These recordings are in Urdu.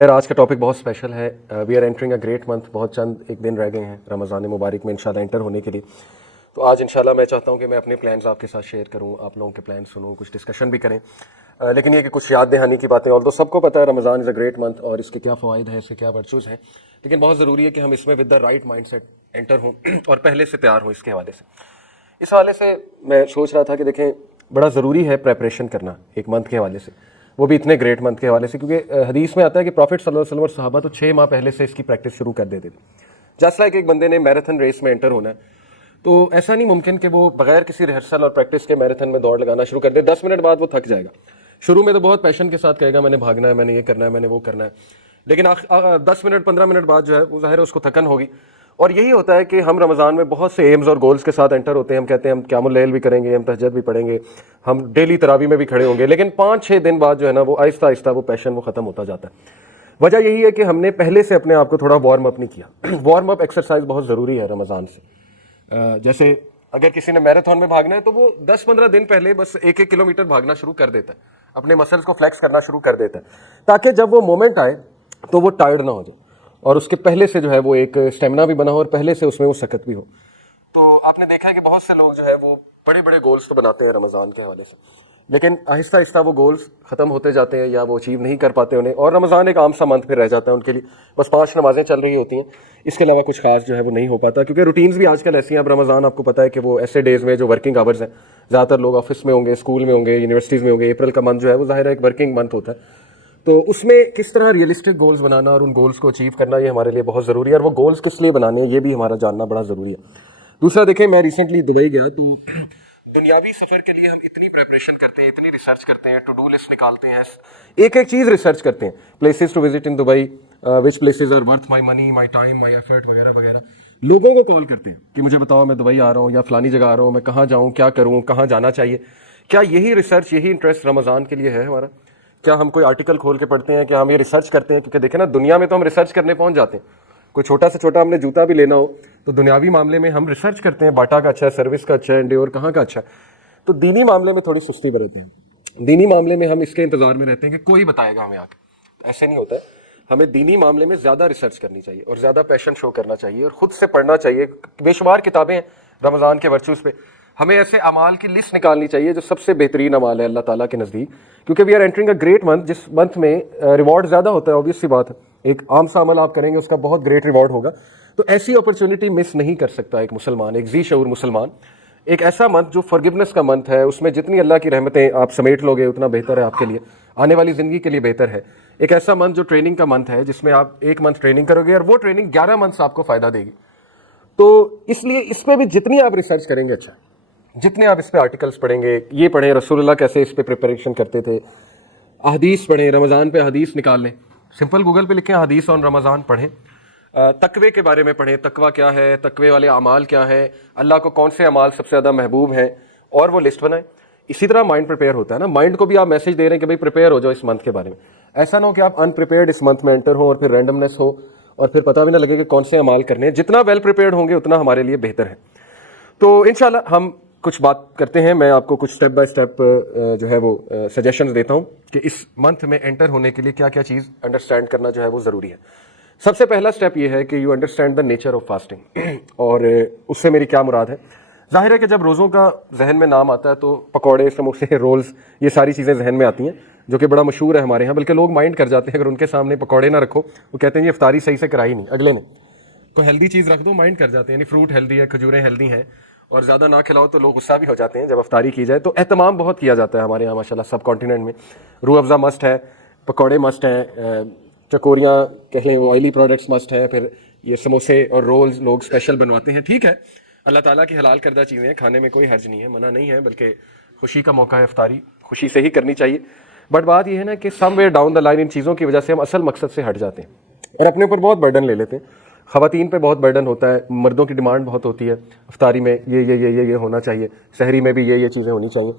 آج کا ٹاپک بہت اسپیشل ہے. We are entering a great month. بہت چند ایک دن رہ گئے ہیں رمضان مبارک میں انشاءاللہ انٹر ہونے کے لیے. تو آج انشاءاللہ میں چاہتا ہوں کہ میں اپنے پلانز آپ کے ساتھ شیئر کروں, آپ لوگوں کے پلان سنوں, کچھ ڈسکشن بھی کریں. لیکن یہ کہ کچھ یاد دہانی کی باتیں, اور سب کو پتہ ہے رمضان از اے گریٹ منتھ اور اس کے کیا فوائد ہیں, اس کے کیا ورچوز ہیں, لیکن بہت ضروری ہے کہ ہم اس میں with the right mindset enter ہوں اور پہلے سے تیار ہوں. اس کے حوالے سے اس حوالے سے میں سوچ رہا تھا کہ دیکھیں بڑا ضروری ہے پریپریشن کرنا ایک منتھ کے حوالے سے, وہ بھی اتنے گریٹ منتھ کے حوالے سے, کیونکہ حدیث میں آتا ہے کہ پروفٹ صلی اللہ علیہ وسلم اور صحابہ تو 6 ماہ پہلے سے اس کی پریکٹس شروع کر دیتے تھے. جسٹ لائک ایک بندے نے میراتھن ریس میں انٹر ہونا ہے تو ایسا نہیں ممکن کہ وہ بغیر کسی ریہرسل اور پریکٹس کے میراتھن میں دوڑ لگانا شروع کر دے. 10 منٹ بعد وہ تھک جائے گا. شروع میں تو بہت پیشن کے ساتھ کہے گا میں نے بھاگنا ہے, میں نے یہ کرنا ہے, میں نے وہ کرنا ہے, لیکن 10 منٹ 15 منٹ بعد جو ہے وہ ظاہر ہے اس کو تھکن ہوگی. اور یہی ہوتا ہے کہ ہم رمضان میں بہت سے ایمز اور گولز کے ساتھ انٹر ہوتے ہیں. ہم کہتے ہیں ہم قیام اللیل بھی کریں گے, ہم تہجد بھی پڑھیں گے, ہم ڈیلی تراویح میں بھی کھڑے ہوں گے, لیکن 5-6 دن بعد جو ہے نا وہ آہستہ آہستہ وہ پیشن وہ ختم ہوتا جاتا ہے. وجہ یہی ہے کہ ہم نے پہلے سے اپنے آپ کو تھوڑا وارم اپ نہیں کیا. وارم اپ ایکسرسائز بہت ضروری ہے رمضان سے. جیسے اگر کسی نے میراتھن میں بھاگنا ہے تو وہ 10-15 دن پہلے بس 1-1 کلومیٹر بھاگنا شروع کر دیتا ہے, اپنے مسلز کو فلیکس کرنا شروع کر دیتا ہے, تاکہ جب وہ مومنٹ آئے تو وہ ٹائرڈ نہ ہو جائے اور اس کے پہلے سے جو ہے وہ ایک اسٹیمنا بھی بنا ہو اور پہلے سے اس میں وہ سکت بھی ہو. تو آپ نے دیکھا ہے کہ بہت سے لوگ جو ہے وہ بڑے بڑے گولز تو بناتے ہیں رمضان کے حوالے سے, لیکن آہستہ آہستہ وہ گولز ختم ہوتے جاتے ہیں یا وہ اچیو نہیں کر پاتے انہیں, اور رمضان ایک عام سا منتھ پھر رہ جاتا ہے ان کے لیے. بس 5 نمازیں چل رہی ہوتی ہیں, اس کے علاوہ کچھ خاص جو ہے وہ نہیں ہو پاتا, کیونکہ روٹینز بھی آج کل ایسی ہیں. اب رمضان آپ کو پتہ ہے کہ وہ ایسے ڈیز میں جو ورکنگ آورز ہیں, زیادہ تر لوگ آفس میں ہوں گے, اسکول میں ہوں گے, یونیورسٹیز میں ہوں گے. اپریل کا منتھ جو ہے وہ ظاہر ہے ایک ورکنگ منتھ ہوتا ہے, تو اس میں کس طرح ریئلسٹک گولز بنانا اور ان گولز کو اچیو کرنا یہ ہمارے لیے بہت ضروری ہے, اور وہ گولز کس لیے بنانے ہیں یہ بھی ہمارا جاننا بڑا ضروری ہے. دوسرا دیکھیں, میں ریسنٹلی دبئی گیا تو دنیاوی سفر کے لیے ہم اتنی پریپریشن کرتے ہیں, اتنی ریسرچ کرتے ہیں, ٹو ڈو لسٹ نکالتے ہیں, ایک ایک چیز ریسرچ کرتے ہیں, places to visit in Dubai, which places are worth my money, my time, my effort وغیرہ وغیرہ. لوگوں کو کال کرتے ہیں کہ مجھے بتاؤ میں دبئی آ رہا ہوں یا فلانی جگہ آ رہا ہوں, میں کہاں جاؤں, کیا کروں, کہاں جانا چاہیے. کیا یہی ریسرچ, یہی انٹرسٹ رمضان کے لیے ہے ہمارا؟ کیا ہم کوئی آرٹیکل کھول کے پڑھتے ہیں, کیا ہم یہ ریسرچ کرتے ہیں؟ کیونکہ دیکھیں نا دنیا میں تو ہم ریسرچ کرنے پہنچ جاتے ہیں. کوئی چھوٹا سے چھوٹا ہم نے جوتا بھی لینا ہو تو دنیاوی معاملے میں ہم ریسرچ کرتے ہیں, باٹا کا اچھا ہے, سروس کا اچھا ہے, انڈیور کہاں کا اچھا ہے. تو دینی معاملے میں تھوڑی سستی برتتے ہیں. دینی معاملے میں ہم اس کے انتظار میں رہتے ہیں کہ کوئی بتائے گا ہمیں آ کے. ایسے نہیں ہوتا ہے. ہمیں دینی معاملے میں زیادہ ریسرچ کرنی چاہیے اور زیادہ پیشن شو کرنا چاہیے اور خود سے پڑھنا چاہیے. بے شمار کتابیں ہیں رمضان کے ورچوز پہ. ہمیں ایسے اعمال کی لسٹ نکالنی چاہیے جو سب سے بہترین اعمال ہے اللہ تعالیٰ کے نزدیک, کیونکہ we are entering a great month, جس منتھ میں ریوارڈ زیادہ ہوتا ہے. اوبیس سی بات ہے, ایک عام سا عمل آپ کریں گے اس کا بہت گریٹ ریوارڈ ہوگا. تو ایسی اپرچونٹی مس نہیں کر سکتا ایک مسلمان, ایک ذی شعور مسلمان. ایک ایسا منتھ جو فارگیونیس کا منتھ ہے, اس میں جتنی اللہ کی رحمتیں آپ سمیٹ لو گے اتنا بہتر ہے آپ کے لیے, آنے والی زندگی کے لیے بہتر ہے. ایک ایسا منتھ جو ٹریننگ کا منتھ ہے, جس میں آپ 1 منتھ ٹریننگ کرو گے اور وہ ٹریننگ 11 منتھس آپ کو فائدہ دے گی. تو اس لیے اس پہ بھی جتنی آپ ریسرچ کریں گے اچھا ہے, جتنے آپ اس پہ آرٹیکلس پڑھیں گے, یہ پڑھیں رسول اللہ کیسے اس پہ پریپریشن کرتے تھے, احادیث پڑھیں, رمضان پہ حدیث نکال لیں, سمپل گوگل پہ لکھیں حدیث آن رمضان, پڑھیں. تقوی کے بارے میں پڑھیں, تقوی کیا ہے, تقوی والے اعمال کیا ہیں, اللہ کو کون سے اعمال سب سے زیادہ محبوب ہیں, اور وہ لسٹ بنائیں. اسی طرح مائنڈ پریپیئر ہوتا ہے نا, مائنڈ کو بھی آپ میسج دے رہے ہیں کہ بھائی پریپیئر ہو جاؤ اس منتھ کے بارے میں. ایسا نہ ہو کہ آپ ان پریپیئرڈ اس منتھ میں انٹر ہوں اور پھر رینڈمنس ہو اور پھر پتہ بھی نہ لگے کہ کون سے اعمال کرنے ہیں. جتنا ویل پریپیئرڈ ہوں گے اتنا ہمارے لیے بہتر ہے. تو انشاءاللہ ہم کچھ بات کرتے ہیں. میں آپ کو کچھ سٹیپ بائی سٹیپ جو ہے وہ سجیشنز دیتا ہوں کہ اس منتھ میں انٹر ہونے کے لیے کیا کیا چیز انڈرسٹینڈ کرنا جو ہے وہ ضروری ہے. سب سے پہلا سٹیپ یہ ہے کہ you understand the nature of fasting, اور اس سے میری کیا مراد ہے. ظاہر ہے کہ جب روزوں کا ذہن میں نام آتا ہے تو پکوڑے, سموسے, رولز, یہ ساری چیزیں ذہن میں آتی ہیں, جو کہ بڑا مشہور ہے ہمارے یہاں. بلکہ لوگ مائنڈ کر جاتے ہیں اگر ان کے سامنے پکوڑے نہ رکھو, وہ کہتے ہیں یہ افطاری صحیح سے کرائی نہیں اگلے نے. کوئی ہیلدی چیز رکھ دو, مائنڈ کر جاتے ہیں, یعنی فروٹ ہیلدی ہے, کھجوریں ہیلدی ہیں, اور زیادہ نہ کھلاؤ تو لوگ غصہ بھی ہو جاتے ہیں جب افطاری کی جائے. تو اہتمام بہت کیا جاتا ہے ہمارے یہاں ماشاءاللہ سب کانٹیننٹ میں. روح افزا مسٹ ہے, پکوڑے مسٹ ہیں, چکوریاں کہہ لیں وہ آئلی پروڈکٹس مسٹ ہے, پھر یہ سموسے اور رولز لوگ اسپیشل بنواتے ہیں. ٹھیک ہے, اللہ تعالیٰ کی حلال کردہ چیزیں ہیں, کھانے میں کوئی حرج نہیں ہے, منع نہیں ہے, بلکہ خوشی کا موقع ہے, افطاری خوشی سے ہی کرنی چاہیے. بٹ بات یہ ہے نا کہ سم ویئر ڈاؤن دا لائن ان چیزوں کی وجہ سے ہم اصل مقصد سے ہٹ جاتے ہیں اور اپنے اوپر بہت برڈن لے لیتے ہیں. خواتین پہ بہت برڈن ہوتا ہے, مردوں کی ڈیمانڈ بہت ہوتی ہے, افطاری میں یہ ہونا چاہیے, سحری میں بھی یہ چیزیں ہونی چاہیے.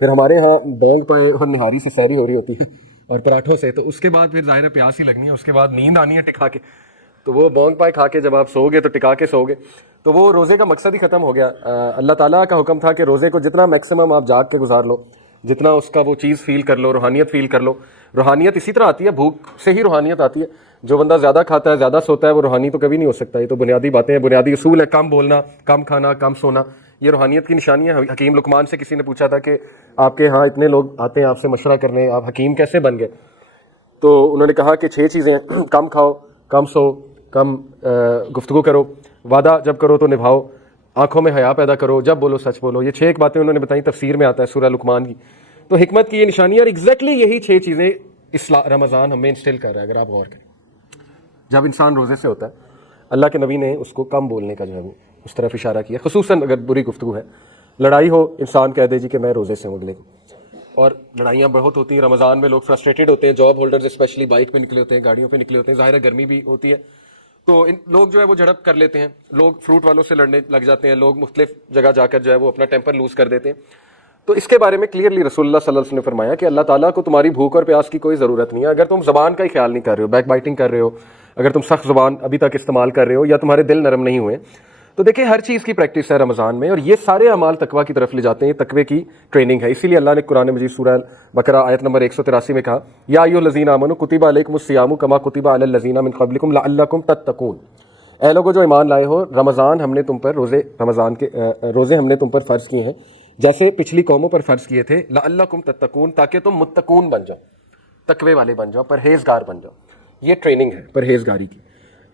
پھر ہمارے ہاں بینگ پہ اور نہاری سے سحری ہو رہی ہوتی ہے اور پراٹھوں سے, تو اس کے بعد پھر ظاہر پیاس ہی لگنی ہے, اس کے بعد نیند آنی ہے ٹکا کے. تو وہ بونگ پائے کھا کے جب آپ سو گے تو ٹکا کے سو گے, تو وہ روزے کا مقصد ہی ختم ہو گیا. اللہ تعالیٰ کا حکم تھا کہ روزے کو جتنا میکسیمم آپ جاگ کے گزار لو, جتنا اس کا وہ چیز فیل کر لو، روحانیت فیل کر لو. روحانیت اسی طرح آتی ہے، بھوک سے ہی روحانیت آتی ہے. جو بندہ زیادہ کھاتا ہے، زیادہ سوتا ہے، وہ روحانی تو کبھی نہیں ہو سکتا. یہ تو بنیادی باتیں ہیں، بنیادی اصول ہے. کم بولنا، کم کھانا، کم سونا، یہ روحانیت کی نشانی ہے. حکیم لقمان سے کسی نے پوچھا تھا کہ آپ کے ہاں اتنے لوگ آتے ہیں آپ سے مشورہ کرنے، آپ حکیم کیسے بن گئے؟ تو انہوں نے کہا کہ 6 چیزیں ہیں: کم کھاؤ، کم سو، کم گفتگو کرو، وعدہ جب کرو تو نبھاؤ، آنکھوں میں حیا پیدا کرو، جب بولو سچ بولو. یہ 6 باتیں انہوں نے بتائیں، تفسیر میں آتا ہے سورہ لقمان کی. تو حکمت کی یہ نشانی ہے، اور ایگزیکٹلی یہی 6 چیزیں رمضان ہمیں انسٹل کر رہا ہے. اگر آپ غور کریں، جب انسان روزے سے ہوتا ہے، اللہ کے نبی نے اس کو کم بولنے کا جو ہے وہ اس طرف اشارہ کیا، خصوصاً اگر بری گفتگو ہے. لڑائی ہو، انسان کہہ دے جی کہ میں روزے سے ہوں اگلے کو. اور لڑائیاں بہت ہوتی ہیں رمضان میں، لوگ فرسٹریٹڈ ہوتے ہیں، جاب ہولڈرز اسپیشلی بائک پہ نکلے ہوتے ہیں، گاڑیوں پہ نکلے ہوتے ہیں، ظاہر ہے گرمی بھی ہوتی ہے، تو لوگ جو ہے وہ جھڑپ کر لیتے ہیں، لوگ فروٹ والوں سے لڑنے لگ جاتے ہیں، لوگ مختلف جگہ جا کر جو ہے وہ اپنا ٹیمپر لوز کر دیتے ہیں. تو اس کے بارے میں کلیئرلی رسول اللہ صلی اللہ علیہ وسلم نے فرمایا کہ اللہ تعالیٰ کو تمہاری بھوک اور پیاس کی کوئی ضرورت نہیں ہے. اگر تم زبان کا ہی خیال نہیں کر رہے ہو، بیک بائٹنگ کر رہے ہو، اگر تم سخت زبان ابھی تک استعمال کر رہے ہو، یا تمہارے دل نرم نہیں ہوئے، تو دیکھیں ہر چیز کی پریکٹس ہے رمضان میں، اور یہ سارے اعمال تقویٰ کی طرف لے جاتے ہیں. یہ تقوی کی ٹریننگ ہے. اسی لیے اللہ نے قرآن مجید سورہ بقرہ آیت نمبر 183 میں کہا: یا ایھا الذین آمنوا کتب علیکم الصیام کما کتب علی الذین من قبلکم لعلکم تتقون. اے لوگو جو ایمان لائے ہو، رمضان ہم نے تم پر روزے ہم نے تم پر فرض کیے ہیں جیسے پچھلی قوموں پر فرض کیے تھے. لعلکم تتقون، تاکہ تم متقون بن جاؤ، تقوی والے بن جاؤ، پرہیزگار بن جاؤ. یہ ٹریننگ ہے پرہیزگاری کی.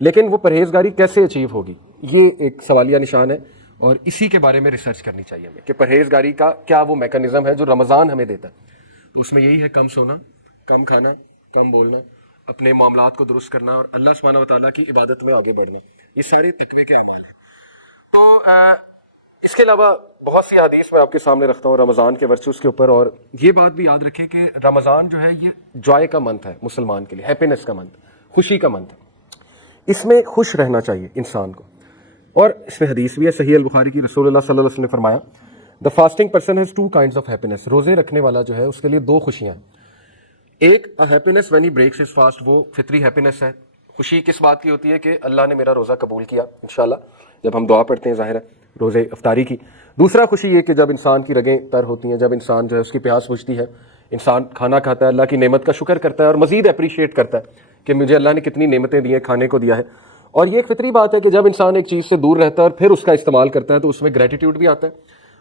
لیکن وہ پرہیزگاری کیسے اچیو ہوگی، یہ ایک سوالیہ نشان ہے، اور اسی کے بارے میں ریسرچ کرنی چاہیے ہمیں کہ پرہیزگاری کا کیا وہ میکانزم ہے جو رمضان ہمیں دیتا ہے. تو اس میں یہی ہے: کم سونا، کم کھانا، کم بولنا، اپنے معاملات کو درست کرنا، اور اللہ سبحانہ و تعالیٰ کی عبادت میں آگے بڑھنا. یہ سارے تقوی کے اعمال ہیں. تو اس کے علاوہ بہت سی حدیث میں آپ کے سامنے رکھتا ہوں رمضان کے ورچوز کے اوپر. اور یہ بات بھی یاد رکھیں کہ رمضان جو ہے یہ جوائے کا منتھ ہے مسلمان کے لیے، ہیپینس کا منتھ، خوشی کا منتھ ہے. اس میں خوش رہنا چاہیے انسان کو. اور اس میں حدیث بھی ہے صحیح البخاری کی، رسول اللہ صلی اللہ علیہ وسلم نے فرمایا: the fasting person has 2 kinds of happiness. روزے رکھنے والا جو ہے اس کے لیے 2 خوشیاں ہیں. ایک happiness when he breaks his fast, وہ فطری ہیپینس ہے. خوشی کس بات کی ہوتی ہے کہ اللہ نے میرا روزہ قبول کیا انشاءاللہ، جب ہم دعا پڑھتے ہیں ظاہر ہے روزے افطاری کی. دوسرا خوشی یہ کہ جب انسان کی رگیں تر ہوتی ہیں، جب انسان جو ہے اس کی پیاس بجھتی ہے، انسان کھانا کھاتا ہے، اللہ کی نعمت کا شکر کرتا ہے، اور مزید اپریشیٹ کرتا ہے کہ مجھے اللہ نے کتنی نعمتیں دی ہیں، کھانے کو دیا ہے. اور یہ ایک فطری بات ہے کہ جب انسان ایک چیز سے دور رہتا ہے اور پھر اس کا استعمال کرتا ہے تو اس میں گریٹیٹیوڈ بھی آتا ہے.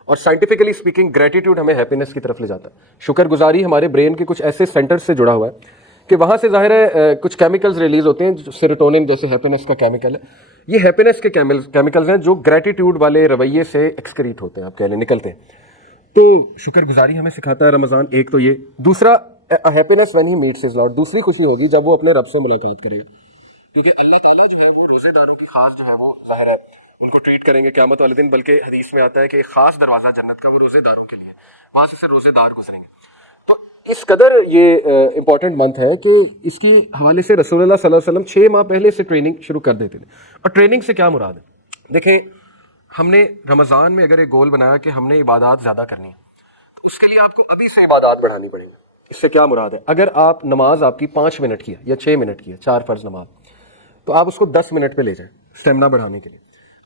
اور سائنٹیفکلی اسپیکنگ گریٹیٹیوڈ ہمیں ہیپینس کی طرف لے جاتا ہے. شکر گزاری ہمارے برین کے کچھ ایسے سینٹر سے جڑا ہوا ہے کہ وہاں سے ظاہر ہے کچھ کیمیکلز ریلیز ہوتے ہیں، سیروٹونن جیسے ہیپینس کا کیمیکل ہے. یہ ہیپینس کے کیمیکلز ہیں جو گریٹیٹیوڈ والے رویے سے ایکسکریٹ ہوتے ہیں، آپ کہہ لیں نکلتے ہیں. تو شکر گزاری ہمیں سکھاتا ہے رمضان. ایک تو یہ. دوسرا happiness when he meets his lord. دوسری خوشی ہوگی جب وہ اپنے رب سے ملاقات کرے گا، کیونکہ اللہ تعالیٰ جو ہے وہ روزے داروں کی خاص جو ہے وہ ظاہر ہے ان کو ٹریٹ کریں گے قیامت والے دن. بلکہ حدیث میں آتا ہے کہ ایک خاص دروازہ جنت کا وہ روزے داروں کے لیے، وہاں سے روزے دار گزریں گے. تو اس قدر یہ امپورٹنٹ منتھ ہے کہ اس کی حوالے سے رسول اللہ صلی اللہ علیہ وسلم 6 ماہ پہلے سے ٹریننگ شروع کر دیتے تھے. اور ٹریننگ سے کیا مراد ہے؟ دیکھیں، ہم نے رمضان میں اگر ایک گول بنایا کہ ہم نے عبادات زیادہ کرنی ہے، تو اس کے لیے آپ کو ابھی سے عبادات بڑھانی پڑیں گی. اس سے کیا مراد ہے؟ اگر آپ نماز آپ کی 5 منٹ کی ہے یا 6 منٹ کی ہے، 4 فرض نماز، تو آپ اس کو 10 منٹ پہ لے جائیں اسٹیمنا بڑھانے کے لیے.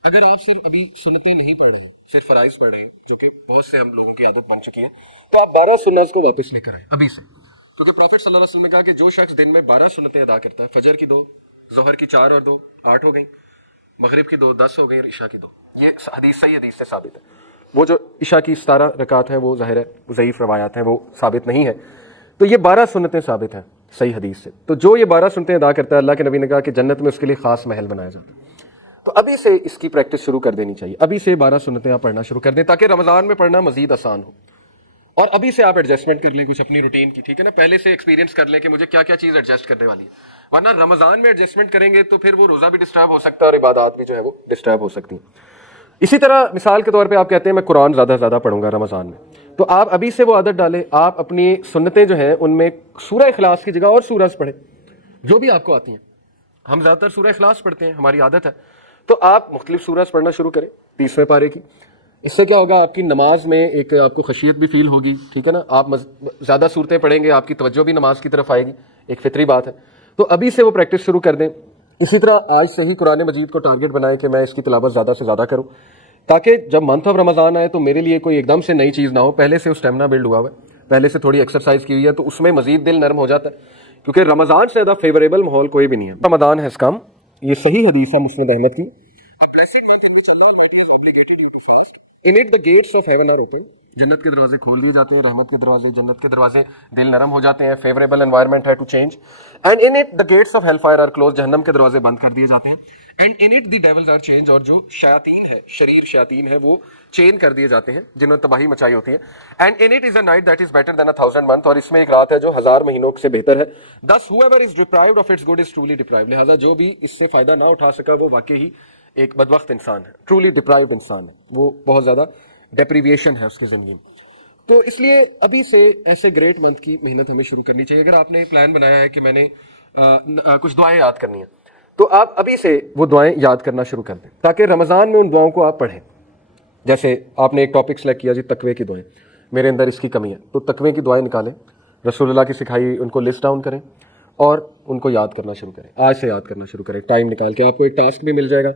اگر آپ صرف ابھی سنتیں نہیں پڑھ رہے ہیں، صرف فرائض پڑھ رہے ہیں، جو کہ بہت سے ہم لوگوں کی عادت بن چکی ہے، تو آپ 12 سنت کو واپس لے کر آئیں ابھی سے. کیونکہ پروفٹ صلی اللہ علیہ وسلم نے کہا کہ جو شخص دن میں 12 سنتیں ادا کرتا ہے، فجر کی 2، ظہر کی 4 اور 2 8 ہو گئیں، مغرب کی 2 10 ہو گئی، اور عشاء کی 2. یہ حدیث صحیح حدیث سے ثابت ہے. وہ جو عشاء کی 17 رکعات ہیں وہ ظاہر ہے ضعیف روایات ہیں، وہ ثابت نہیں ہے. تو یہ 12 سنتیں ثابت ہیں صحیح حدیث سے. تو جو یہ 12 سنتیں ادا کرتا ہے، اللہ کے نبی نے کہا کہ جنت میں اس کے لیے خاص محل بنایا جاتا ہے. تو ابھی سے اس کی پریکٹس شروع کر دینی چاہیے. ابھی سے 12 سنتیں آپ پڑھنا شروع کر دیں تاکہ رمضان میں پڑھنا مزید آسان ہو. اور ابھی سے آپ ایڈجسٹمنٹ کر لیں کچھ اپنی روٹین کی، ٹھیک ہے نا. پہلے سے ایکسپیرینس کر لیں کہ مجھے کیا کیا چیز ایڈجسٹ کرنے والی ہے، ورنہ رمضان میں ایڈجسٹمنٹ کریں گے تو پھر وہ روزہ بھی ڈسٹرب ہو سکتا ہے اور عبادات بھی جو ہے وہ ڈسٹرب ہو سکتی ہیں. اسی طرح مثال کے طور پہ آپ کہتے ہیں میں قرآن زیادہ سے زیادہ پڑھوں گا رمضان میں، تو آپ ابھی سے وہ عادت ڈالیں. آپ اپنی سنتیں جو ہیں ان میں سورہ اخلاص کی جگہ اور سورج پڑھیں جو بھی آپ کو آتی ہیں. ہم زیادہ تر سورہ اخلاص پڑھتے ہیں، ہماری عادت ہے. تو آپ مختلف سورج پڑھنا شروع کریں 30ویں پارے کی. اس سے کیا ہوگا؟ آپ کی نماز میں ایک آپ کو خشیت بھی فیل ہوگی، ٹھیک ہے نا. آپ زیادہ صورتیں پڑھیں گے، آپ کی توجہ بھی نماز کی طرف آئے گی، ایک فطری بات ہے. تو ابھی سے وہ پریکٹس شروع کر دیں. اسی طرح آج سے ہی قرآن مجید کو ٹارگٹ بنائیں کہ میں اس کی تلاوت زیادہ سے زیادہ کروں، تاکہ جب منتھ آف رمضان آئے تو میرے لیے کوئی ایک دم سے نئی چیز نہ ہو، پہلے سے اسٹیمنا بلڈ ہوا ہوا ہے. پہلے سے تھوڑی ایکسرسائز کی ہوئی ہے تو اس میں مزید دل نرم ہو جاتا ہے، کیونکہ رمضان سے زیادہ فیوریبل ماحول کوئی بھی نہیں ہے. رمضان has come، یہ صحیح حدیث ہے مسند احمد کی. A blessed month in which Allah Almighty has obligated you to fast. In it the gates of heaven are open. جنت کے دروازے کھول دیے جاتے ہیں، رحمت کے دروازے، جنت کے دروازے، دل نرم ہو جاتے ہیں، فیوریبل انوائرمنٹ ہے to change. And in it the gates of hellfire are closed، جہنم کے دروازے بند کر دیے جاتے ہیں. And in it the devils are chained، اور جو شیاطین ہے، شریر شیاطین ہے، وہ چین کر دیے جاتے ہیں جنہوں نے تباہی مچائی ہوتی ہے. And in it is a night that is better than 1,000 months، اور اس میں ایک رات ہے جو 1000 مہینوں سے بہتر ہے. thus whoever is deprived of its good is truly deprived، لہذا جو بھی اس سے فائدہ نہ اٹھا سکا وہ واقعی ایک بدبخت انسان ہے، ٹرولی ڈپرائیوڈ انسان ہے، وہ بہت زیادہ ڈیپریویشن ہے اس کی زندگی میں. تو اس لیے ابھی سے ایسے گریٹ منتھ کی محنت ہمیں شروع کرنی چاہیے. اگر آپ نے پلان بنایا ہے کہ میں نے کچھ دعائیں یاد کرنی ہیں تو آپ ابھی سے وہ دعائیں یاد کرنا شروع کر دیں، تاکہ رمضان میں ان دعاؤں کو آپ پڑھیں. جیسے آپ نے ایک ٹاپک سلیکٹ کیا جی تقوی کی دعائیں، میرے اندر اس کی کمی ہے، تو تقوی کی دعائیں نکالیں، رسول اللہ کی سکھائی ان کو لسٹ ڈاؤن کریں اور ان کو یاد کرنا شروع کریں. آج سے یاد کرنا شروع کریں، ٹائم نکال کے. آپ کو ایک ٹاسک بھی مل جائے گا،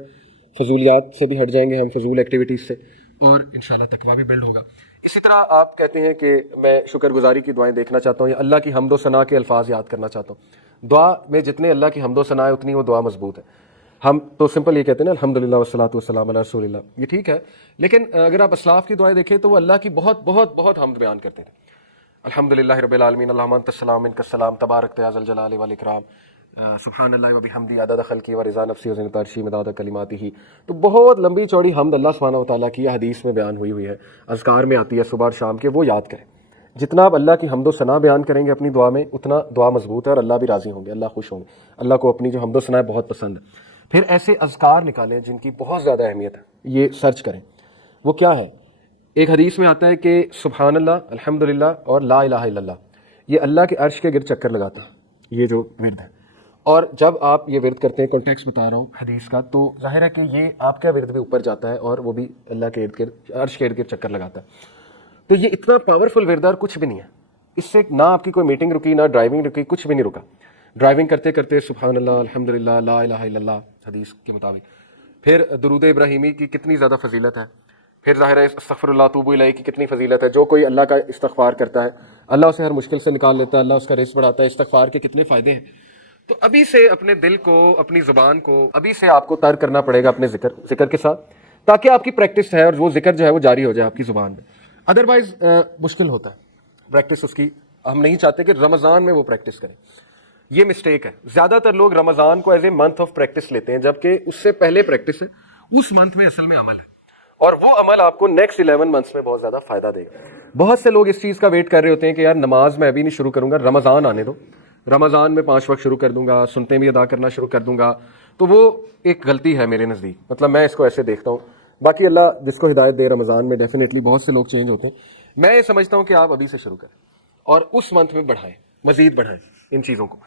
فضولیات سے بھی ہٹ جائیں گے ہم، فضول ایکٹیویٹیز سے، اور انشاءاللہ تقویٰ بھی بلڈ ہوگا. اسی طرح آپ کہتے ہیں کہ میں شکر گزاری کی دعائیں دیکھنا چاہتا ہوں یا اللہ کی حمد و ثنا کے الفاظ یاد کرنا چاہتا ہوں. دعا میں جتنے اللہ کی حمد و ثنا ہے اتنی وہ دعا مضبوط ہے. ہم تو سمپل یہ کہتے ہیں نا الحمدللہ والصلاۃ والسلام علی رسول اللہ، یہ ٹھیک ہے، لیکن اگر آپ اسلاف کی دعائیں دیکھیں تو وہ اللہ کی بہت بہت بہت حمد بیان کرتے تھے. الحمدللہ رب العالمین، اللہم انت السلام منک السلام، تبارک یا ذا الجلال والاکرام، سبحان اللہ و بحمدہ عدد خلقی و رضا نفسی و زنۃ عرشی مداد کلماتہ. تو بہت لمبی چوڑی حمد اللہ سبحانہ و تعالیٰ کی حدیث میں بیان ہوئی ہے، اذکار میں آتی ہے صبح اور شام کے، وہ یاد کریں. جتنا آپ اللہ کی حمد و ثنا بیان کریں گے اپنی دعا میں اتنا دعا مضبوط ہے اور اللہ بھی راضی ہوں گے، اللہ خوش ہوں گے. اللہ کو اپنی جو حمد و ثنا ہے بہت پسند ہے. پھر ایسے اذکار نکالیں جن کی بہت زیادہ اہمیت ہے، یہ سرچ کریں. وہ کیا ہے؟ ایک حدیث میں آتا ہے کہ سبحان اللہ، الحمدللہ اور لا الہ الا اللہ، یہ اللہ کے عرش کے گرد چکر لگاتا ہے، یہ جو ورد ہے. اور جب آپ یہ ورد کرتے ہیں، کانٹیکس بتا رہا ہوں حدیث کا، تو ظاہر ہے کہ یہ آپ کا ورد بھی اوپر جاتا ہے اور وہ بھی اللہ کے ارد گرد، عرش کے ارد گرد چکر لگاتا ہے. تو یہ اتنا پاورفل ورد ہے اور کچھ بھی نہیں ہے. اس سے نہ آپ کی کوئی میٹنگ رکی، نہ ڈرائیونگ رکی، کچھ بھی نہیں رکا. ڈرائیونگ کرتے کرتے سبحان اللہ، الحمدللہ، لا الہ الا اللہ حدیث کے مطابق. پھر درود ابراہیمی کی کتنی زیادہ فضیلت ہے. پھر ظاہر ہے استغفر اللہ توبو الیہ کی کتنی فضیلت ہے. جو کوئی اللہ کا استغفار کرتا ہے اللہ اسے ہر مشکل سے نکال لیتا ہے، اللہ اس کا رزق بڑھاتا ہے. استغفار کے کتنے فائدے ہیں. تو ابھی سے اپنے دل کو، اپنی زبان کو ابھی سے آپ کو تر کرنا پڑے گا اپنے ذکر کے ساتھ، تاکہ آپ کی پریکٹس ہے اور وہ ذکر جو ہے وہ جاری ہو جائے آپ کی زبان میں. ادروائز مشکل ہوتا ہے پریکٹس اس کی. ہم نہیں چاہتے کہ رمضان میں وہ پریکٹس کریں، یہ مسٹیک ہے. زیادہ تر لوگ رمضان کو as a month of practice لیتے ہیں، جبکہ اس سے پہلے پریکٹس ہے، اس منتھ میں اصل میں عمل ہے، اور وہ عمل آپ کو نیکسٹ 11 منتھس میں بہت زیادہ فائدہ دے گا. بہت سے لوگ اس چیز کا ویٹ کر رہے ہوتے ہیں کہ یار نماز میں ابھی نہیں شروع کروں گا، رمضان آنے دو، رمضان میں 5 وقت شروع کر دوں گا، سنتیں بھی ادا کرنا شروع کر دوں گا. تو وہ ایک غلطی ہے میرے نزدیک، مطلب میں اس کو ایسے دیکھتا ہوں. باقی اللہ جس کو ہدایت دے، رمضان میں ڈیفینیٹلی بہت سے لوگ چینج ہوتے ہیں. میں یہ سمجھتا ہوں کہ آپ ابھی سے شروع کریں اور اس منتھ میں بڑھائیں، مزید بڑھائیں ان چیزوں کو.